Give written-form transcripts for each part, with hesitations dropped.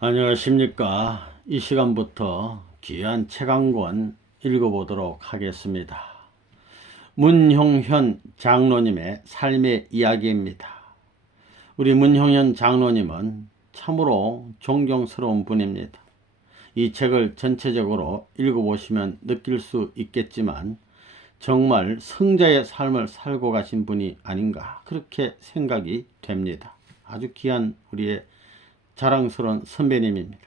안녕하십니까. 이 시간부터 귀한 책 한 권 읽어보도록 하겠습니다. 문형현 장로님의 삶의 이야기입니다. 우리 문형현 장로님은 참으로 존경스러운 분입니다. 이 책을 전체적으로 읽어보시면 느낄 수 있겠지만 정말 성자의 삶을 살고 가신 분이 아닌가 그렇게 생각이 됩니다. 아주 귀한 우리의 자랑스러운 선배님입니다.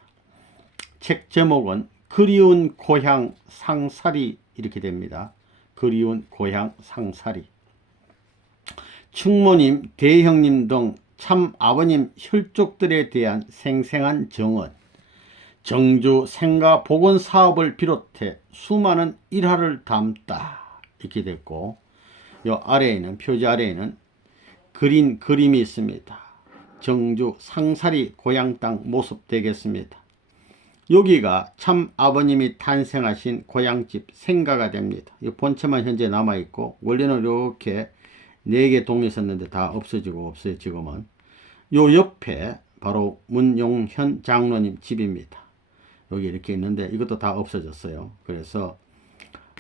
책 제목은 그리운 고향 상사리 이렇게 됩니다. 그리운 고향 상사리. 충모님, 대형님 등 참 아버님 혈족들에 대한 생생한 정언, 정주 생가 복원 사업을 비롯해 수많은 일화를 담다 이렇게 됐고, 요 아래에는 표지 아래에는 그린 그림이 있습니다. 정주 상사리 고향 땅 모습 되겠습니다. 여기가 참 아버님이 탄생하신 고향집 생가가 됩니다. 이 본체만 현재 남아있고 원래는 이렇게 4개 동이 있었는데 다 없어지고 없어요. 지금은 요 옆에 바로 문용현 장로님 집입니다. 여기 이렇게 있는데 이것도 다 없어졌어요. 그래서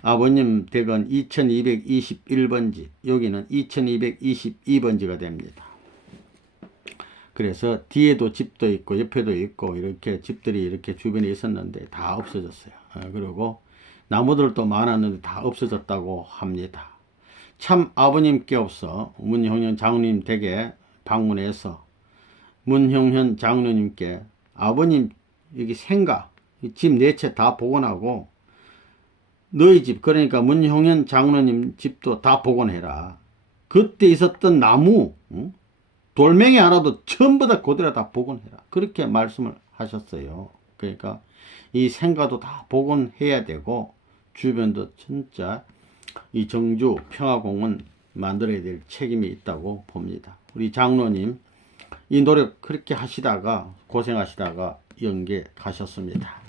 아버님 댁은 2221번 집, 여기는 2222번지가 됩니다. 그래서 뒤에도 집도 있고 옆에도 있고 이렇게 집들이 이렇게 주변에 있었는데 다 없어졌어요. 그리고 나무들도 많았는데 다 없어졌다고 합니다. 참 아버님께서 문형현 장로님 댁에 방문해서 문형현 장로님께 아버님 여기 생가 집 4채 다 복원하고 너희 집 그러니까 문형현 장로님 집도 다 복원해라. 그때 있었던 나무 돌멩이 하나도 전부 다 그대로 다 복원해라. 그렇게 말씀을 하셨어요. 그러니까 이 생가도 다 복원해야 되고 주변도 진짜 이 정주 평화공원 만들어야 될 책임이 있다고 봅니다. 우리 장로님 이 노력 그렇게 하시다가 고생하시다가 영계 가셨습니다.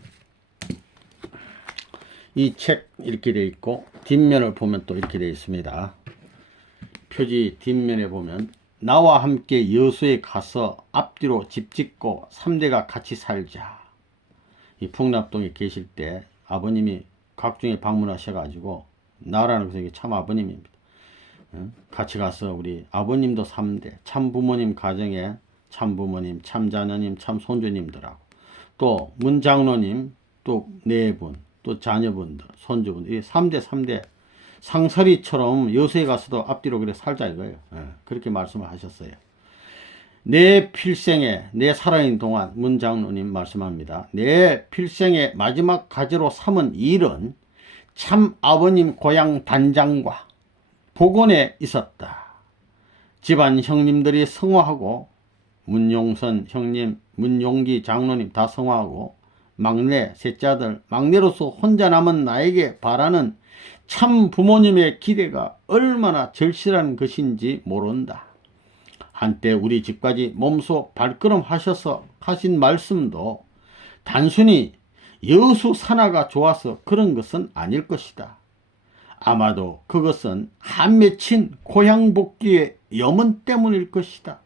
이 책 이렇게 되어 있고 뒷면을 보면 또 이렇게 되어 있습니다. 표지 뒷면에 보면 나와 함께 여수에 가서 앞뒤로 집 짓고 3대가 같이 살자. 이 풍납동에 계실 때 아버님이 각중에 방문하셔가지고 나라는 것은 참 아버님입니다. 같이 가서 우리 아버님도 3대 참 부모님 가정에 참 부모님 참 자녀님 참 손주님들하고 또 문장로님 또 4분 또 자녀분들 손주분들 3대 상사리처럼 여수에 가서도 앞뒤로 그래 살자 이거예요. 그렇게 말씀을 하셨어요. 내 필생에 내 살아있는 동안 문장로님 말씀합니다. 내 필생의 마지막 가지로 삼은 일은 참 아버님 고향 단장과 복원에 있었다. 집안 형님들이 성화하고 문용선 형님, 문용기 장로님 다 성화하고 막내, 셋째 아들, 막내로서 혼자 남은 나에게 바라는 참 부모님의 기대가 얼마나 절실한 것인지 모른다. 한때 우리 집까지 몸소 발걸음 하셔서 하신 말씀도 단순히 여수 산하가 좋아서 그런 것은 아닐 것이다. 아마도 그것은 한 맺힌 고향 복귀의 염원 때문일 것이다.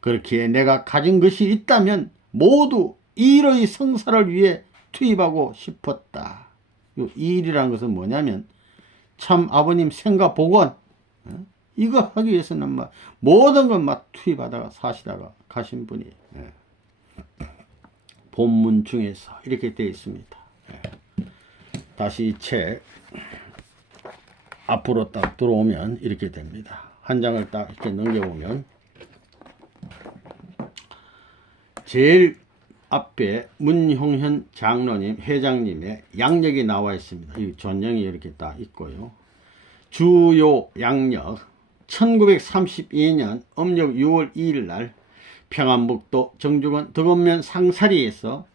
그렇기에 내가 가진 것이 있다면 모두 일의 성사를 위해 투입하고 싶었다. 이 일이라는 것은 뭐냐면 참 아버님 생가 복원 이거 하기 위해서는 막 모든 걸 막 투입하다가 사시다가 가신 분이 본문 중에서 이렇게 되어 있습니다. 다시 이 책 앞으로 딱 들어오면 이렇게 됩니다. 한 장을 딱 이렇게 넘겨보면 제일 앞에 문형현 장로님, 회장님의 양력이 나와 있습니다. 이 전령이 이렇게 딱 있고요. 주요 양력 1932년 음력 6월 2일 날 평안북도 정주군 덕원면 상사리에서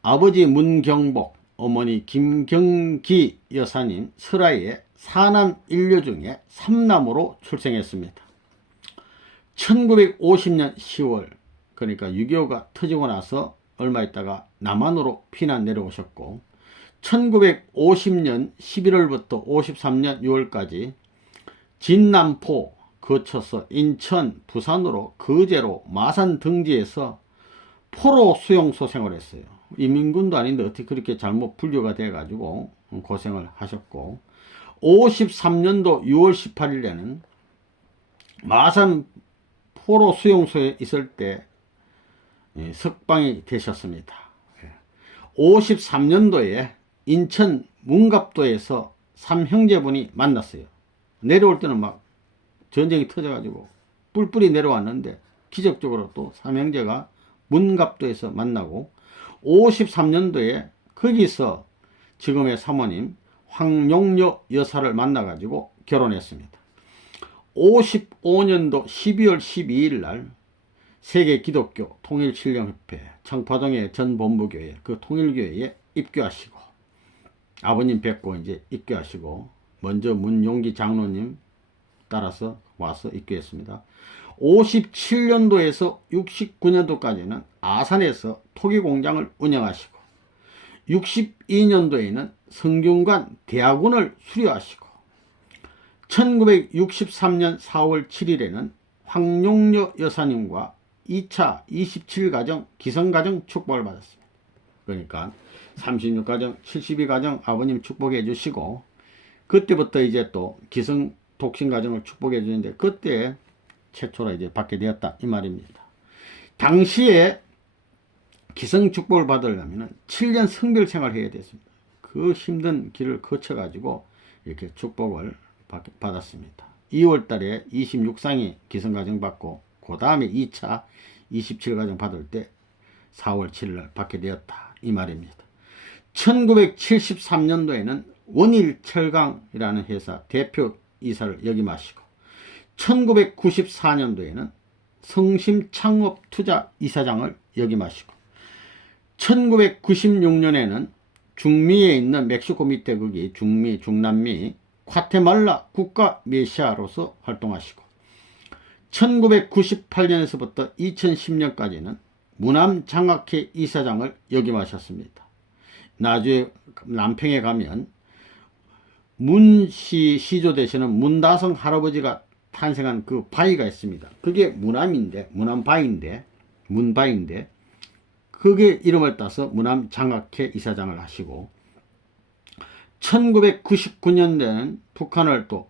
아버지 문경복, 어머니 김경기 여사님 설아의 4남 1녀 중에 3남으로 출생했습니다. 1950년 10월 그러니까 6.25가 터지고 나서 얼마 있다가 남한으로 피난 내려오셨고 1950년 11월부터 53년 6월까지 진남포 거쳐서 인천, 부산으로 거제로 마산 등지에서 포로 수용소 생활했어요. 이민군도 아닌데 어떻게 그렇게 잘못 분류가 돼 가지고 고생을 하셨고, 53년도 6월 18일에는 마산 포로 수용소에 있을 때 석방이 되셨습니다. 53년도에 인천 문갑도에서 3형제분이 만났어요. 내려올 때는 막 전쟁이 터져가지고 뿔뿔이 내려왔는데 기적적으로 또 3형제가 문갑도에서 만나고, 53년도에 거기서 지금의 사모님 황용여 여사를 만나가지고 결혼했습니다. 55년도 12월 12일 날 세계 기독교 통일신령협회 청파동의 전 본부교회 그 통일교회에 입교하시고, 아버님 뵙고 이제 입교하시고, 먼저 문용기 장로님 따라서 와서 입교했습니다. 57년도에서 69년도까지는 아산에서 토기공장을 운영하시고, 62년도에는 성균관 대학원을 수료하시고, 1963년 4월 7일에는 황용여 여사님과 2차 27가정 기성가정 축복을 받았습니다. 그러니까 36가정 72가정 아버님 축복해 주시고, 그때부터 이제 또 기성 독신가정을 축복해 주는데, 그때 최초로 이제 받게 되었다 이 말입니다. 당시에 기성 축복을 받으려면 7년 성별 생활을 해야 됐습니다. 그 힘든 길을 거쳐 가지고 이렇게 축복을 받았습니다. 2월 달에 26상이 기성가정 받고, 그 다음에 2차 27가정 받을 때 4월 7일 받게 되었다 이 말입니다. 1973년도에는 원일철강이라는 회사 대표이사를 역임하시고, 1994년도에는 성심창업투자이사장을 역임하시고, 1996년에는 중미에 있는 멕시코 밑에 거기 중남미 과테말라 국가 메시아로서 활동하시고, 1998년에서부터 2010년까지는 무남장학회 이사장을 역임하셨습니다. 나중에 남평에 가면 문씨 시조 되시는 문다성 할아버지가 탄생한 그 바위가 있습니다. 그게 문남바인데 그게 이름을 따서 무남장학회 이사장을 하시고, 1999년에는 북한을 또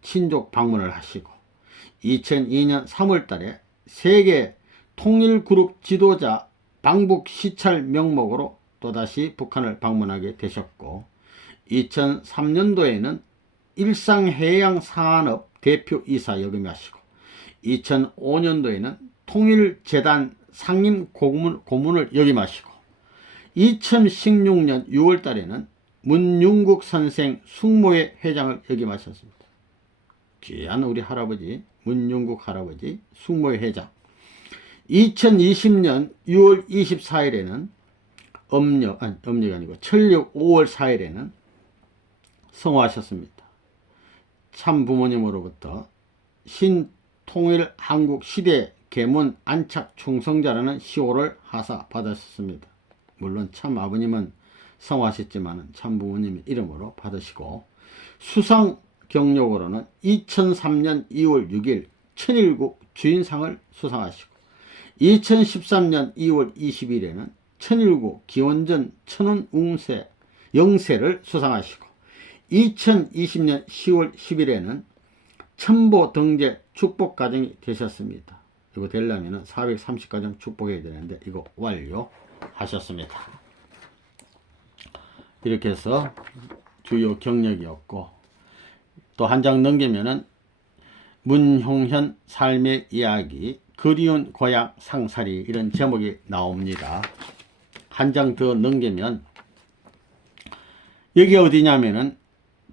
친족 방문을 하시고, 2002년 3월 달에 세계 통일그룹 지도자 방북 시찰 명목으로 또다시 북한을 방문하게 되셨고, 2003년도에는 일상해양산업 대표이사 역임하시고, 2005년도에는 통일재단 상임 고문을 역임하시고, 2016년 6월 달에는 문윤국 선생 숙모회 회장을 역임하셨습니다. 귀한 우리 할아버지 문윤국 할아버지 숙모회 회장. 2020년 6월 24일에는 음력이 아니고 천력 5월 4일에는 성화하셨습니다. 참 부모님으로부터 신통일 한국 시대 계문 안착 충성자라는 시호를 하사 받으셨습니다. 물론 참 아버님은 성화하셨지만 참 부모님의 이름으로 받으시고, 수상 경력으로는 2003년 2월 6일 천일국 주인상을 수상하시고, 2013년 2월 20일에는 천일국 기원전 천운 영세를 수상하시고, 2020년 10월 10일에는 천보등재 축복가정이 되셨습니다. 이거 되려면 430가정 축복해야 되는데 이거 완료하셨습니다. 이렇게 해서 주요 경력이었고, 또 한 장 넘기면은 문형현 삶의 이야기 그리운 고향 상사리 이런 제목이 나옵니다. 한 장 더 넘기면 여기 어디냐면은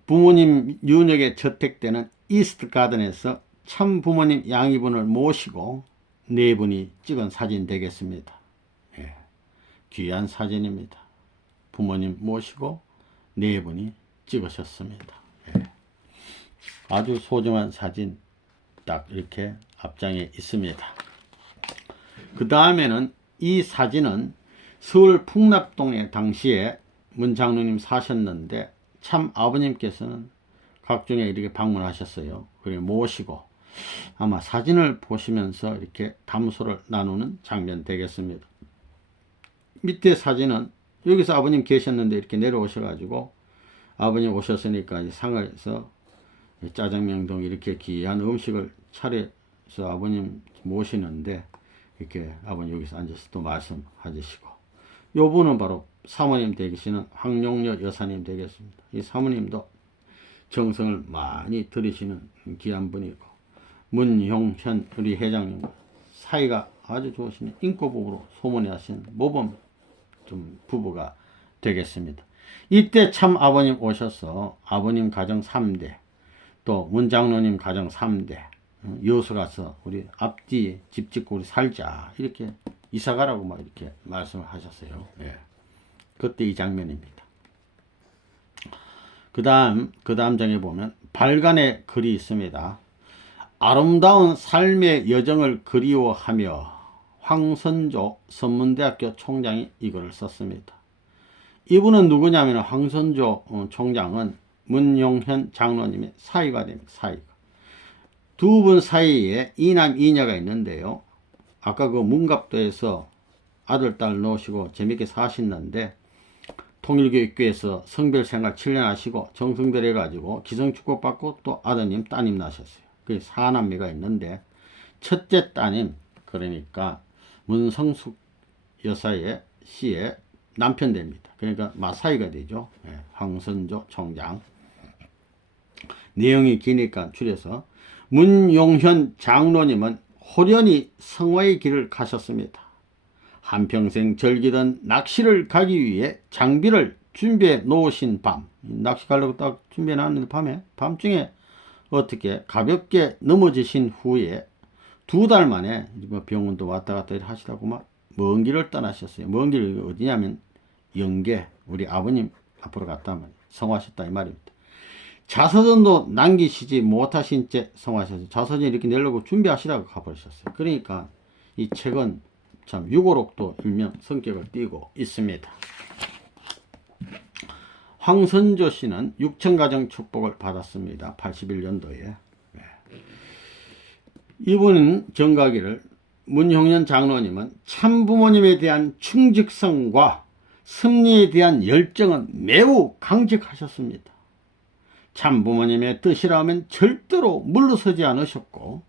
부모님 윤역에 저택되는 이스트 가든에서 참 부모님 양이분을 모시고 네 분이 찍은 사진 되겠습니다. 예, 귀한 사진입니다. 부모님 모시고 네 분이 찍으셨습니다. 예, 아주 소중한 사진 딱 이렇게 앞장에 있습니다. 그 다음에는 이 사진은 서울 풍납동에 당시에 문 장로님 사셨는데 참 아버님께서는 각종에 이렇게 방문하셨어요. 그리고 모시고 아마 사진을 보시면서 이렇게 담소를 나누는 장면 되겠습니다. 밑에 사진은 여기서 아버님 계셨는데 이렇게 내려오셔가지고 아버님 오셨으니까 이제 상하에서 짜장면 등 이렇게 귀한 음식을 차려서 아버님 모시는데 이렇게 아버님 여기서 앉아서 또 말씀하시고, 요 분은 바로 사모님 되시는 황용여 여사님 되겠습니다. 이 사모님도 정성을 많이 들이시는 귀한 분이고, 문용현 우리 회장님과 사이가 아주 좋으신 인고 부부로 소문이 하신 모범 좀 부부가 되겠습니다. 이때 참 아버님 오셔서 아버님 가정 3대, 또 문장로님 가정 3대, 여수 가서 우리 앞뒤에 집 짓고 우리 살자, 이렇게 이사가라고 막 이렇게 말씀을 하셨어요. 예. 그때 이 장면입니다. 그 다음 장에 보면 발간의 글이 있습니다. 아름다운 삶의 여정을 그리워하며 황선조 선문대학교 총장이 이글을 썼습니다. 이분은 누구냐면 황선조 총장은 문용현 장로님의 사위가 됩니다. 사위가. 두 분 사이에 이남 이녀가 있는데요. 아까 그 문갑도에서 아들 딸 놓으시고 재밌게 사시는데 통일교육교에서 성별생활 7년 하시고 정성들여 가지고 기성축복 받고 또 아드님 따님 낳으셨어요. 그 사남매가 있는데 첫째 따님, 그러니까 문성숙 여사의 씨의 남편 됩니다. 그러니까 마사이가 되죠. 예, 황선조 총장. 내용이 기니까 줄여서 문용현 장로님은 호련히 성화의 길을 가셨습니다. 한평생 즐기던 낚시를 가기 위해 장비를 준비해 놓으신 밤, 낚시 가려고 딱 준비해 놨는데 밤중에 어떻게 가볍게 넘어지신 후에 2달 만에 병원도 왔다 갔다 하시다고 막 먼 길을 떠나셨어요. 먼 길이 어디냐면 영계, 우리 아버님 앞으로 갔다 말이에요. 성화하셨다 이 말입니다. 자서전도 남기시지 못하신 채 성화하셨어요. 자서전 이렇게 내려고 준비하시다가 가버리셨어요. 그러니까 이 책은 참 유고록도 일명 성격을 띠고 있습니다. 황선조 씨는 육천가정 축복을 받았습니다. 81년도에. 이분은 정가기를 문용현 장로님은 참부모님에 대한 충직성과 섭리에 대한 열정은 매우 강직하셨습니다. 참부모님의 뜻이라 하면 절대로 물러서지 않으셨고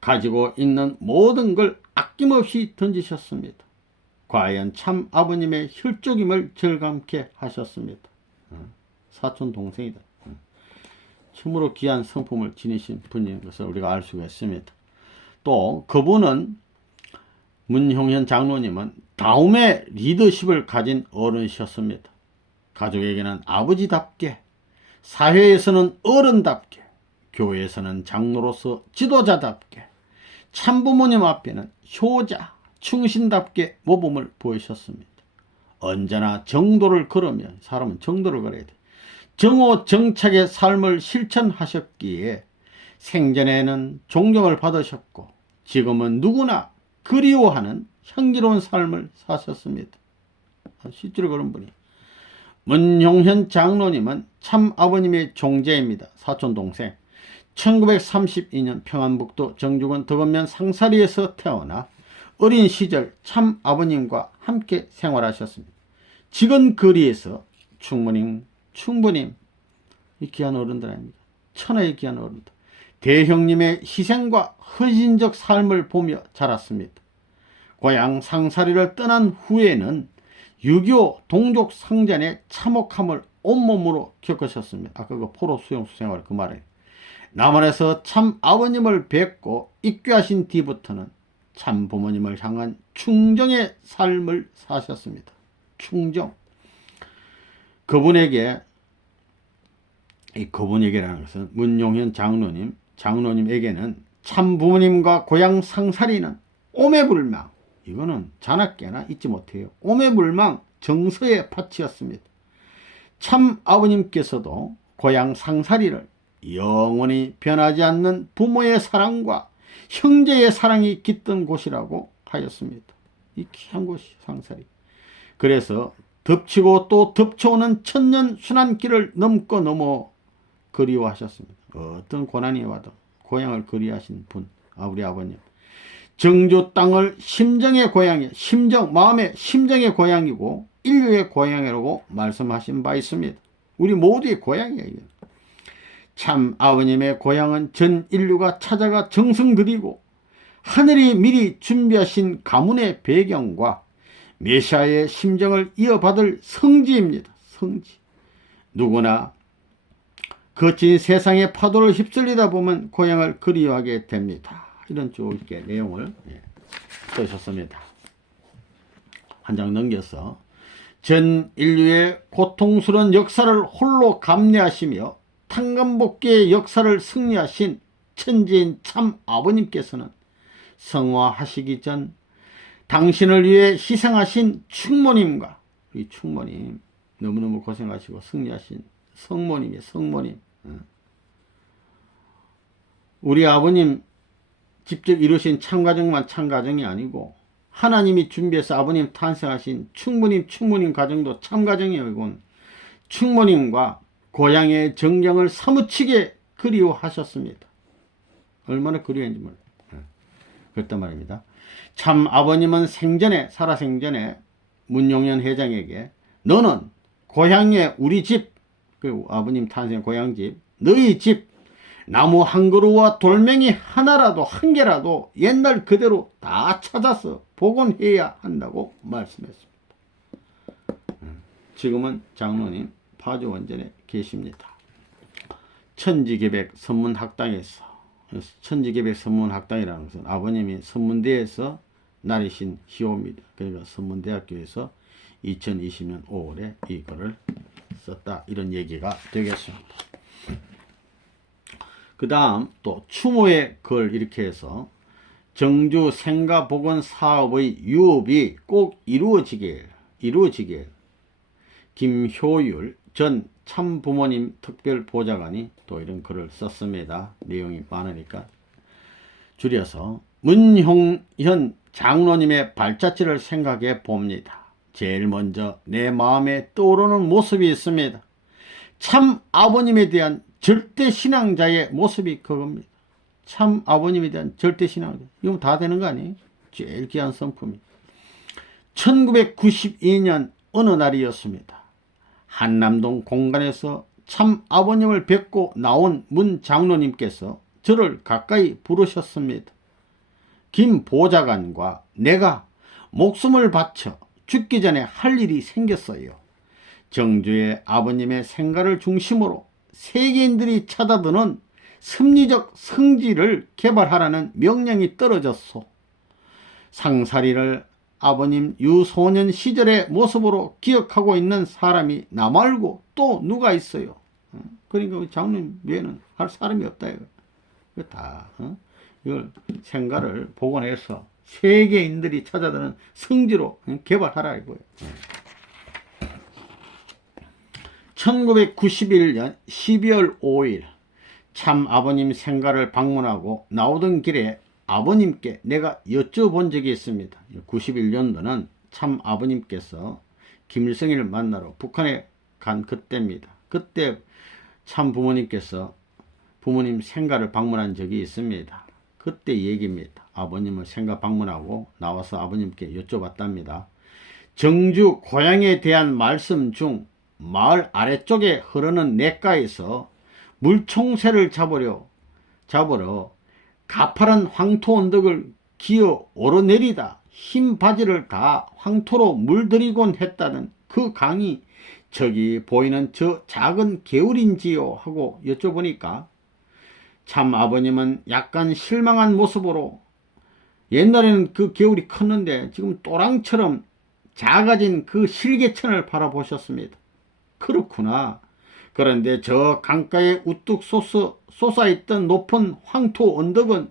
가지고 있는 모든 걸 아낌없이 던지셨습니다. 과연 참 아버님의 혈족임을 절감케 하셨습니다. 사촌 동생이다. 참으로 귀한 성품을 지니신 분인 것을 우리가 알 수가 있습니다. 또 그분은 문용현 장로님은 다음의 리더십을 가진 어른이셨습니다. 가족에게는 아버지답게, 사회에서는 어른답게, 교회에서는 장로로서 지도자답게, 참부모님 앞에는 효자, 충신답게 모범을 보이셨습니다. 언제나 정도를 걸으며, 사람은 정도를 걸어야 돼. 정오정착의 삶을 실천하셨기에 생전에는 존경을 받으셨고 지금은 누구나 그리워하는 향기로운 삶을 사셨습니다. 실제로 그런 분이. 문용현 장로님은 참 아버님의 종제입니다. 사촌동생. 1932년 평안북도 정주군 덕원면 상사리에서 태어나 어린 시절 참 아버님과 함께 생활하셨습니다. 지금 거리에서 충무님, 이 귀한 어른들 아닙니까? 천하의 귀한 어른들. 대형님의 희생과 헌신적 삶을 보며 자랐습니다. 고향 상사리를 떠난 후에는 6.25 동족 상전의 참혹함을 온몸으로 겪으셨습니다. 아까 그 포로 수용소 생활 그 말에. 남한에서 참 아버님을 뵙고 입교하신 뒤부터는 참 부모님을 향한 충정의 삶을 사셨습니다. 충정. 그분에게라는 것은 문용현 장로님에게는 참 부모님과 고향 상사리는 오매불망, 이거는 자나깨나 잊지 못해요. 오매불망 정서의 파치였습니다. 참 아버님께서도 고향 상사리를 영원히 변하지 않는 부모의 사랑과 형제의 사랑이 깃든 곳이라고 하였습니다. 이 귀한 곳이 상사리. 그래서 덮치고 또 덮쳐오는 천년 순환길을 넘어 그리워하셨습니다. 어떤 고난이 와도 고향을 그리워하신 분, 우리 아버님. 정주 땅을 심정의 고향이, 마음의 심정의 고향이고 인류의 고향이라고 말씀하신 바 있습니다. 우리 모두의 고향이에요. 이거. 참 아버님의 고향은 전 인류가 찾아가 정성 들이고 하늘이 미리 준비하신 가문의 배경과 메시아의 심정을 이어받을 성지입니다. 성지. 누구나 거친 세상의 파도를 휩쓸리다 보면 고향을 그리워하게 됩니다. 이런 쭉 이렇게 내용을 쓰셨습니다. 한 장 넘겨서 전 인류의 고통스러운 역사를 홀로 감내하시며 탄감복귀의 역사를 승리하신 천지인 참 아버님께서는 성화하시기 전 당신을 위해 희생하신 충모님과 이 충모님 너무너무 고생하시고 승리하신 성모님이에요. 성모님. 우리 아버님 직접 이루신 참가정만 참가정이 아니고 하나님이 준비해서 아버님 탄생하신 충모님 가정도 참가정이에요. 이건 충모님과 고향의 정경을 사무치게 그리워하셨습니다. 얼마나 그리워했는지 몰라요. 그랬단 말입니다. 참 아버님은 살아생전에 문용현 회장에게 너는 고향의 우리 집, 그 아버님 탄생 고향집, 너희 집 나무 한 그루와 돌멩이 하나라도 한 개라도 옛날 그대로 다 찾아서 복원해야 한다고 말씀했습니다. 지금은 장로님 파주 원전에 계십니다. 천지계백 선문학당에서, 천지계백 선문학당이라는 것은 아버님이 선문대에서 나리신 희호입니다. 그러니까 선문대학교에서 2020년 5월에 이거를 썼다, 이런 얘기가 되겠습니다. 그 다음 또 추모의 글 이렇게 해서 정주 생가복원 사업의 유업이 꼭 이루어지게 김효율 전 참부모님 특별보좌관이 또 이런 글을 썼습니다. 내용이 많으니까 줄여서 문형현 장로님의 발자취를 생각해 봅니다. 제일 먼저 내 마음에 떠오르는 모습이 있습니다. 참 아버님에 대한 절대신앙자의 모습이 그겁니다. 참 아버님에 대한 절대신앙자. 이거 다 되는 거 아니에요? 제일 귀한 성품이. 1992년 어느 날이었습니다. 한남동 공간에서 참 아버님을 뵙고 나온 문 장로님께서 저를 가까이 부르셨습니다. 김 보좌관과 내가 목숨을 바쳐 죽기 전에 할 일이 생겼어요. 정주의 아버님의 생가를 중심으로 세계인들이 찾아드는 섭리적 성지를 개발하라는 명령이 떨어졌소. 상사리를 아버님 유소년 시절의 모습으로 기억하고 있는 사람이 나 말고 또 누가 있어요. 그러니까 장로님 외에는 할 사람이 없다. 이거 다 이걸 생가를 복원해서 세계인들이 찾아드는 성지로 개발하라 이거예요. 1991년 12월 5일 참 아버님 생가를 방문하고 나오던 길에 아버님께 내가 여쭤본 적이 있습니다. 91년도는 참 아버님께서 김일성을 만나러 북한에 간 그때입니다. 그때 참 부모님께서 부모님 생가를 방문한 적이 있습니다. 그때 얘기입니다. 아버님을 생가 방문하고 나와서 아버님께 여쭤봤답니다. 정주 고향에 대한 말씀 중 마을 아래쪽에 흐르는 냇가에서 물총새를 잡으러 가파른 황토 언덕을 기어 오르내리다 흰 바지를 다 황토로 물들이곤 했다는 그 강이 저기 보이는 저 작은 개울인지요 하고 여쭤보니까 참 아버님은 약간 실망한 모습으로 옛날에는 그 개울이 컸는데 지금 또랑처럼 작아진 그 실개천을 바라보셨습니다. 그렇구나. 그런데 저 강가에 우뚝 솟아있던 높은 황토 언덕은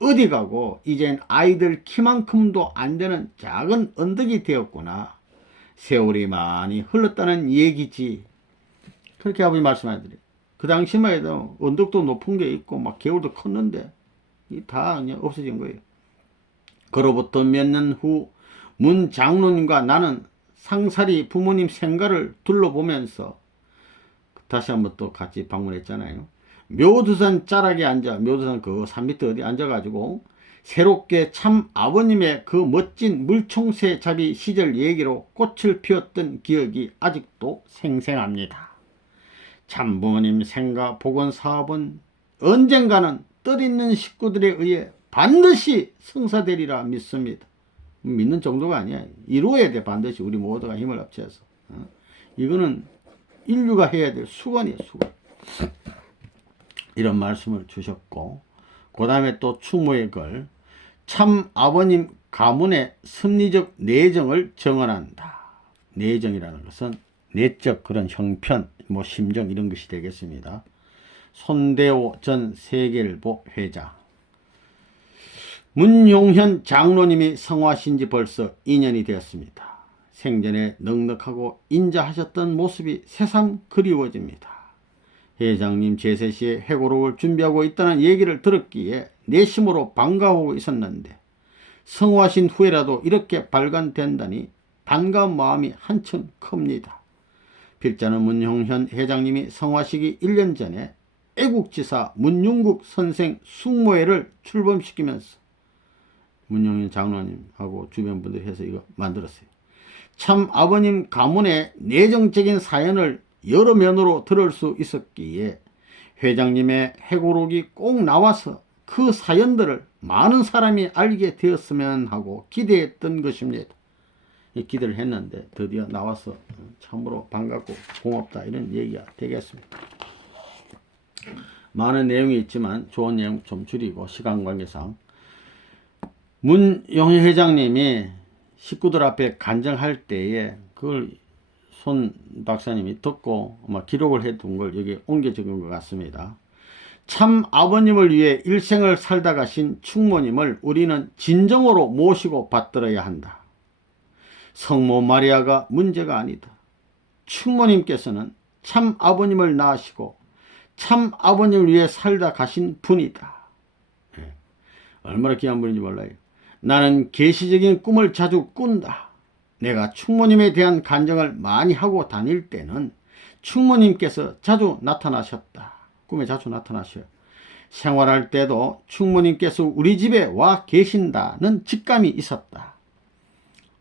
어디 가고 이젠 아이들 키만큼도 안 되는 작은 언덕이 되었구나. 세월이 많이 흘렀다는 얘기지. 그렇게 아버지 말씀하더래요. 그 당시만 해도 언덕도 높은 게 있고 막 개울도 컸는데 다 그냥 없어진 거예요. 그로부터 몇 년 후 문 장로님과 나는 상사리 부모님 생가를 둘러보면서 다시 한번 또 같이 방문했잖아요. 묘두산 자락에 앉아, 묘두산 그 산 밑에 어디 앉아가지고 새롭게 참 아버님의 그 멋진 물총새 잡이 시절 얘기로 꽃을 피웠던 기억이 아직도 생생합니다. 참 부모님 생가 복원 사업은 언젠가는 뜻있는 식구들에 의해 반드시 성사되리라 믿습니다. 믿는 정도가 아니야. 이루어야 돼. 반드시 우리 모두가 힘을 합쳐서. 이거는 인류가 해야 될 수건이에요. 수건. 이런 말씀을 주셨고, 그 다음에 또 추모의 글, 참 아버님 가문의 섭리적 내정을 정언한다. 내정이라는 것은 내적 그런 형편, 뭐 심정 이런 것이 되겠습니다. 손대호 전 세계일보 회장. 문용현 장로님이 성화신 지 벌써 2년이 되었습니다. 생전에 넉넉하고 인자하셨던 모습이 새삼 그리워집니다. 회장님 제세 시에 회고록을 준비하고 있다는 얘기를 들었기에 내심으로 반가워하고 있었는데 성화신 후에라도 이렇게 발간된다니 반가운 마음이 한층 큽니다. 필자는 문용현 회장님이 성화시기 1년 전에 애국지사 문융국 선생 숙모회를 출범시키면서 문용현 장로님하고 주변 분들이 해서 이거 만들었어요. 참 아버님 가문의 내정적인 사연을 여러 면으로 들을 수 있었기에 회장님의 회고록이 꼭 나와서 그 사연들을 많은 사람이 알게 되었으면 하고 기대했던 것입니다. 기대를 했는데 드디어 나와서 참으로 반갑고 고맙다 이런 얘기가 되겠습니다. 많은 내용이 있지만 좋은 내용 좀 줄이고 시간 관계상 문용현 회장님이 식구들 앞에 간증할 때에 그걸 손 박사님이 듣고 기록을 해둔 걸 여기 옮겨 적은 것 같습니다. 참 아버님을 위해 일생을 살다 가신 충모님을 우리는 진정으로 모시고 받들어야 한다. 성모 마리아가 문제가 아니다. 충모님께서는 참 아버님을 낳으시고 참 아버님을 위해 살다 가신 분이다. 얼마나 귀한 분인지 몰라요. 나는 계시적인 꿈을 자주 꾼다. 내가 충모님에 대한 간증을 많이 하고 다닐 때는 충모님께서 자주 나타나셨다. 꿈에 자주 나타나셔요. 생활할 때도 충모님께서 우리 집에 와 계신다는 직감이 있었다.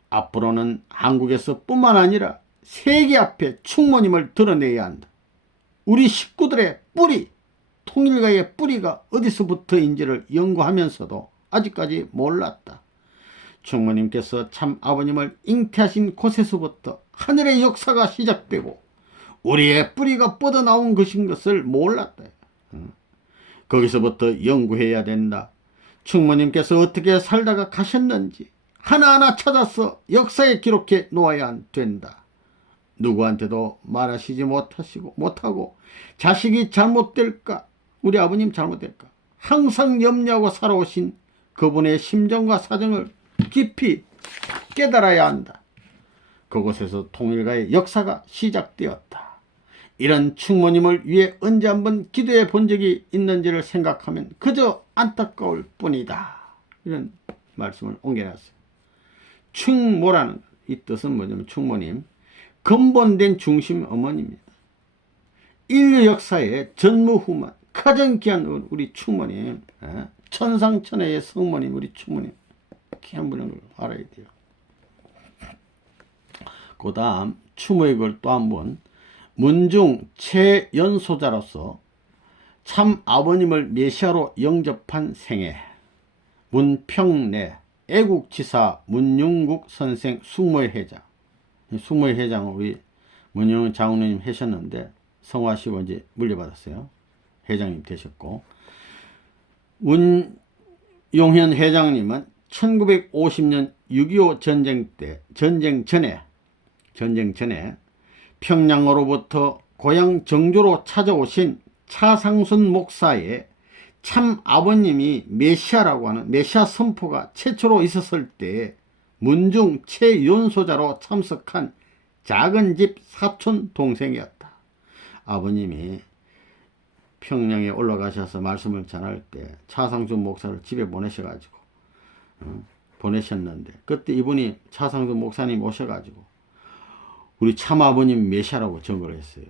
앞으로는 한국에서 뿐만 아니라 세계 앞에 충모님을 드러내야 한다. 우리 식구들의 뿌리, 통일가의 뿌리가 어디서부터인지를 연구하면서도 아직까지 몰랐다. 충모님께서 참 아버님을 잉태하신 곳에서부터 하늘의 역사가 시작되고 우리의 뿌리가 뻗어나온 것인 것을 몰랐다. 거기서부터 연구해야 된다. 충모님께서 어떻게 살다가 가셨는지 하나하나 찾아서 역사에 기록해 놓아야 된다. 누구한테도 말하시지 못하고 자식이 잘못될까, 우리 아버님 잘못될까 항상 염려하고 살아오신 그분의 심정과 사정을 깊이 깨달아야 한다. 그곳에서 통일가의 역사가 시작되었다. 이런 충모님을 위해 언제 한번 기도해 본 적이 있는지를 생각하면 그저 안타까울 뿐이다. 이런 말씀을 옮겨놨어요. 충모라는 이 뜻은 뭐냐면 충모님, 근본된 중심 어머니입니다. 인류 역사의 전무후무한 가장 귀한 우리 충모님, 천상천하의 성모님, 우리 충모님 귀한 분인 걸 알아야 돼요. 그 다음 추모의 글 또 한 번, 문중 최연소자로서 참 아버님을 메시아로 영접한 생애, 문평내 애국지사 문융국 선생 숙모의 회장. 숙모의 회장은 우리 문용현 장로님 하셨는데 성화시고 이제 물려받았어요. 회장님 되셨고, 문용현 회장님은 1950년 6.25 전쟁 전에 평양으로부터 고향 정조로 찾아오신 차상순 목사의 참 아버님이 메시아라고 하는 메시아 선포가 최초로 있었을 때 문중 최연소자로 참석한 작은 집 사촌 동생이었다. 아버님이 평양에 올라가셔서 말씀을 전할 때 차상순 목사를 집에 보내셨는데 그때 이분이 차상순 목사님 오셔가지고 우리 참 아버님 메시아라고 증거를 했어요.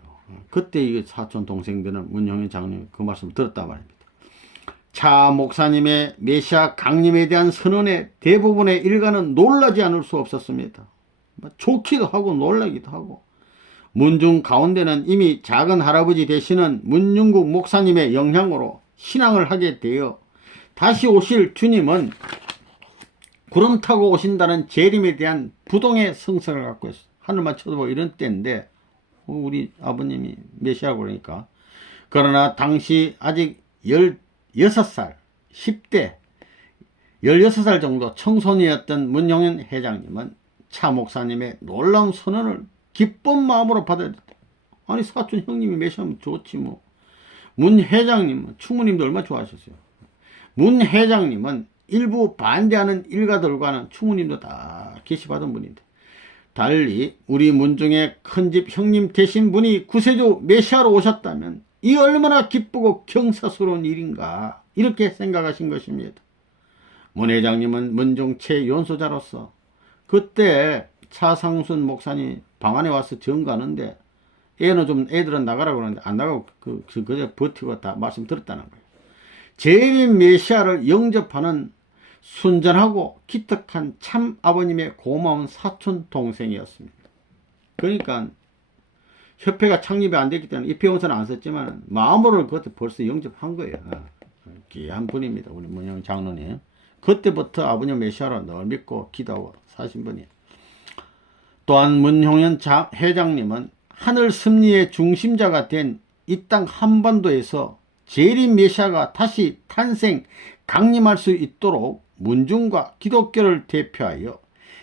그때 이 사촌 동생들은 문용현 장로님 그 말씀을 들었단 말입니다. 차 목사님의 메시아 강림에 대한 선언에 대부분의 일가는 놀라지 않을 수 없었습니다. 좋기도 하고 놀라기도 하고, 문중 가운데는 이미 작은 할아버지 되시는 문중국 목사님의 영향으로 신앙을 하게 되어 다시 오실 주님은 구름 타고 오신다는 재림에 대한 부동의 성서를 갖고 있어요. 하늘만 쳐다보고 이런 때인데, 우리 아버님이 메시아고 그러니까. 그러나 당시 아직 16살, 10대, 16살 정도 청소년이었던 문용현 회장님은 차 목사님의 놀라운 선언을 기쁜 마음으로 받아들였다. 아니, 사촌 형님이 메시아면 좋지 뭐. 문 회장님은, 충무님도 얼마나 좋아하셨어요. 문 회장님은 일부 반대하는 일가들과는 충무님도 다 계시받은 분인데, 달리 우리 문중의 큰집 형님 되신 분이 구세주 메시아로 오셨다면 이 얼마나 기쁘고 경사스러운 일인가, 이렇게 생각하신 것입니다. 문 회장님은 문중 최연소자로서 그때 차상순 목사님 방 안에 와서 정가하는데 애들은 나가라고 그러는데 안 나가고 그저 버티고 다 말씀 들었다는 거예요. 재림 메시아를 영접하는 순전하고 기특한 참 아버님의 고마운 사촌 동생이었습니다. 그러니까 협회가 창립이 안 됐기 때문에 입회원서는 안 썼지만 마음으로 그것도 벌써 영접한 거예요. 귀한 분입니다. 우리 문영 장로님. 그때부터 아버님 메시아로 늘 믿고 기도하고 사신 분이에요. 또한 문형현 회장님은 하늘 섭리의 중심자가 된 이 땅 한반도에서 재림 메시아가 다시 탄생 강림할 수 있도록 문중과 기독교를 대표하여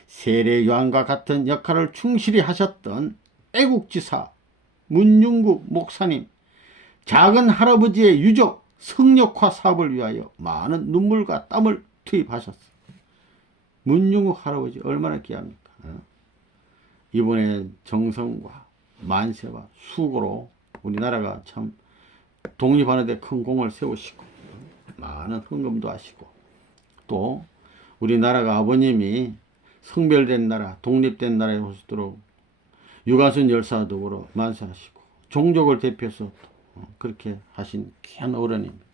세례 요한과 같은 역할을 충실히 하셨던 애국지사 문중국 목사님, 작은 할아버지의 유적 성역화 사업을 위하여 많은 눈물과 땀을 투입하셨어요. 문중국 할아버지 얼마나 귀합니까? 이번에 정성과 만세와 수고로 우리나라가 참 독립하는 데 큰 공을 세우시고 많은 헌금도 하시고, 또 우리나라가 아버님이 성별된 나라, 독립된 나라에 오시도록 유가순 열사 더불어 만세하시고 종족을 대표해서 그렇게 하신 귀한 어른입니다.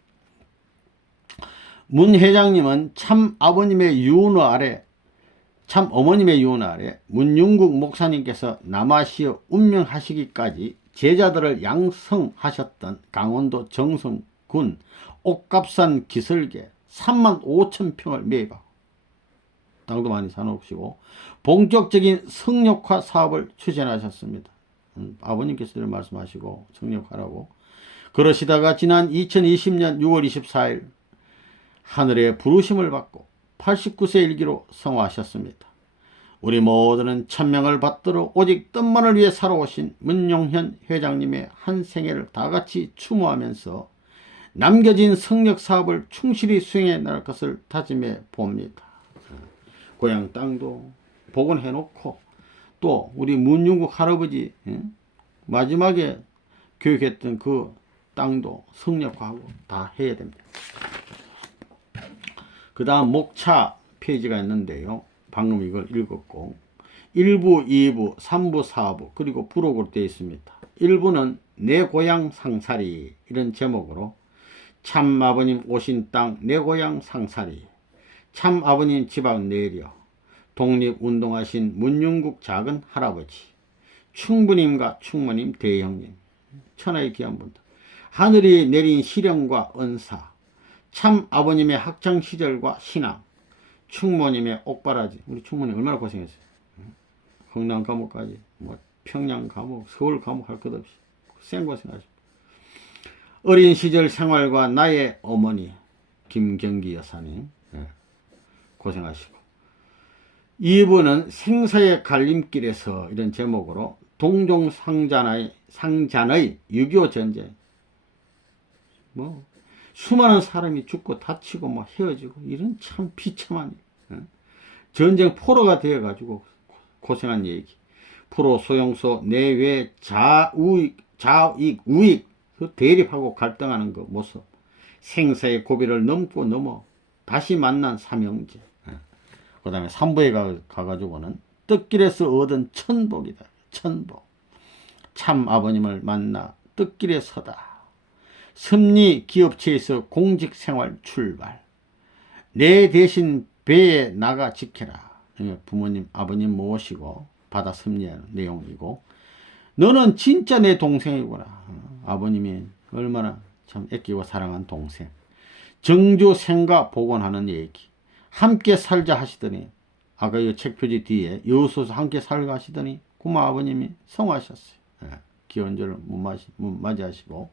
문 회장님은 참 아버님의 유언 아래, 참 어머님의 유언 아래 문중국 목사님께서 남아시어 운명하시기까지 제자들을 양성하셨던 강원도 정성군 옥갑산 기슭에 35,000평을 매입하고 땅도 많이 사놓으시고 본격적인 성역화 사업을 추진하셨습니다. 아버님께서 말씀하시고 성역하라고 그러시다가 지난 2020년 6월 24일 하늘의 부르심을 받고 89세 일기로 성화하셨습니다. 우리 모두는 천명을 받들어 오직 뜻만을 위해 살아오신 문용현 회장님의 한 생애를 다같이 추모하면서 남겨진 성역 사업을 충실히 수행해 나갈 것을 다짐해 봅니다. 고향 땅도 복원해 놓고 또 우리 문중국 할아버지 마지막에 교육했던 그 땅도 성역화하고 다 해야 됩니다. 그 다음 목차 페이지가 있는데요. 방금 이걸 읽었고 1부, 2부, 3부, 4부 그리고 부록으로 되어 있습니다. 1부는 내 고향 상사리 이런 제목으로 참 아버님 오신 땅 내 고향 상사리, 참 아버님 집안 내려, 독립운동하신 문중국 작은 할아버지, 충부님과 충모님 대형님, 천하의 귀한 분들, 하늘이 내린 시련과 은사, 참 아버님의 학창시절과 신앙, 충모님의 옥바라지, 우리 충모님 얼마나 고생했어요. 흥남 감옥까지 뭐 평양 감옥, 서울 감옥 할 것 없이 생고생하시고, 어린 시절 생활과 나의 어머니 김경기 여사님 고생하시고, 2부는 생사의 갈림길에서 이런 제목으로 동종상잔의 6.25 전쟁, 뭐 수많은 사람이 죽고 다치고 뭐 헤어지고 이런 참 비참한 전쟁 포로가 되어 가지고 고생한 얘기. 포로 소용소 내외 좌익 우익 대립하고 갈등하는 그 모습, 생사의 고비를 넘고 넘어 다시 만난 삼형제. 그 다음에 3부에 가가지고는 뜻길에서 얻은 천복이다. 천복. 참 아버님을 만나 뜻길에 서다. 섭리 기업체에서 공직생활 출발. 내 대신 배에 나가 지켜라. 부모님, 아버님 모시고 받아 섭리하는 내용이고, 너는 진짜 내 동생이구나. 아버님이 얼마나 참 아끼고 사랑한 동생. 정조 생가 복원하는 얘기. 함께 살자 하시더니, 아까 이 책 표지 뒤에 여수에서 함께 살자 하시더니 고마 아버님이 성화하셨어요. 기원절을 못 맞이하시고,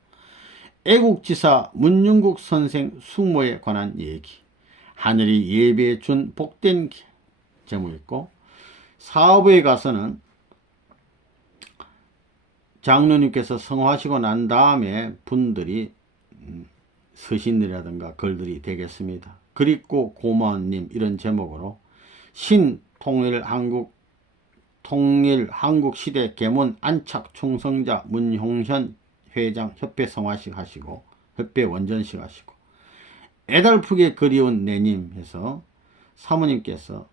애국지사 문윤국 선생 숙모에 관한 얘기. 하늘이 예배해 준 복된 제목이 있고, 사업에 가서는 장로님께서 성화하시고 난 다음에 분들이 서신이라든가 글들이 되겠습니다. 그리고 고마운님 이런 제목으로 신통일 한국시대 계문 안착 충성자 문홍현 회장 협회 성화식 하시고 협회 원전식 하시고, 애달프게 그리운 내님 해서 사모님께서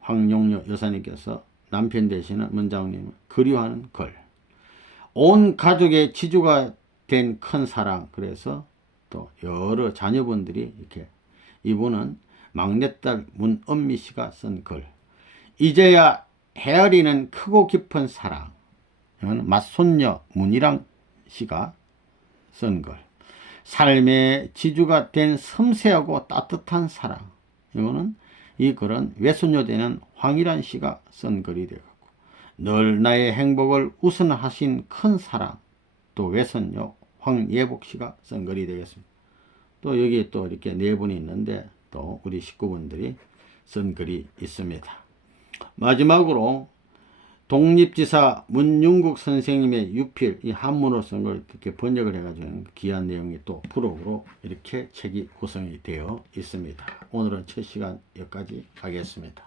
황용녀 여사님께서 남편 되시는 문장님을 그리워하는 글. 온 가족의 지주가 된 큰 사랑. 그래서 또 여러 자녀분들이 이렇게, 이분은 막내딸 문은미 씨가 쓴 글. 이제야 헤아리는 크고 깊은 사랑. 이건 맏손녀 문희랑 씨가 쓴 글. 삶의 지주가 된 섬세하고 따뜻한 사랑. 이거는 이 글은 외손녀 되는 황일환 씨가 쓴 글이 되고, 늘 나의 행복을 우선하신 큰 사랑. 또 외손녀 황예복 씨가 쓴 글이 되겠습니다. 또 여기 또 이렇게 네 분이 있는데 또 우리 식구분들이 쓴 글이 있습니다. 마지막으로 독립지사 문윤국 선생님의 유필, 이 한문으로 쓴 걸 이렇게 번역을 해가지고 귀한 내용이 또 부록으로 이렇게 책이 구성이 되어 있습니다. 오늘은 첫 시간 여기까지 하겠습니다.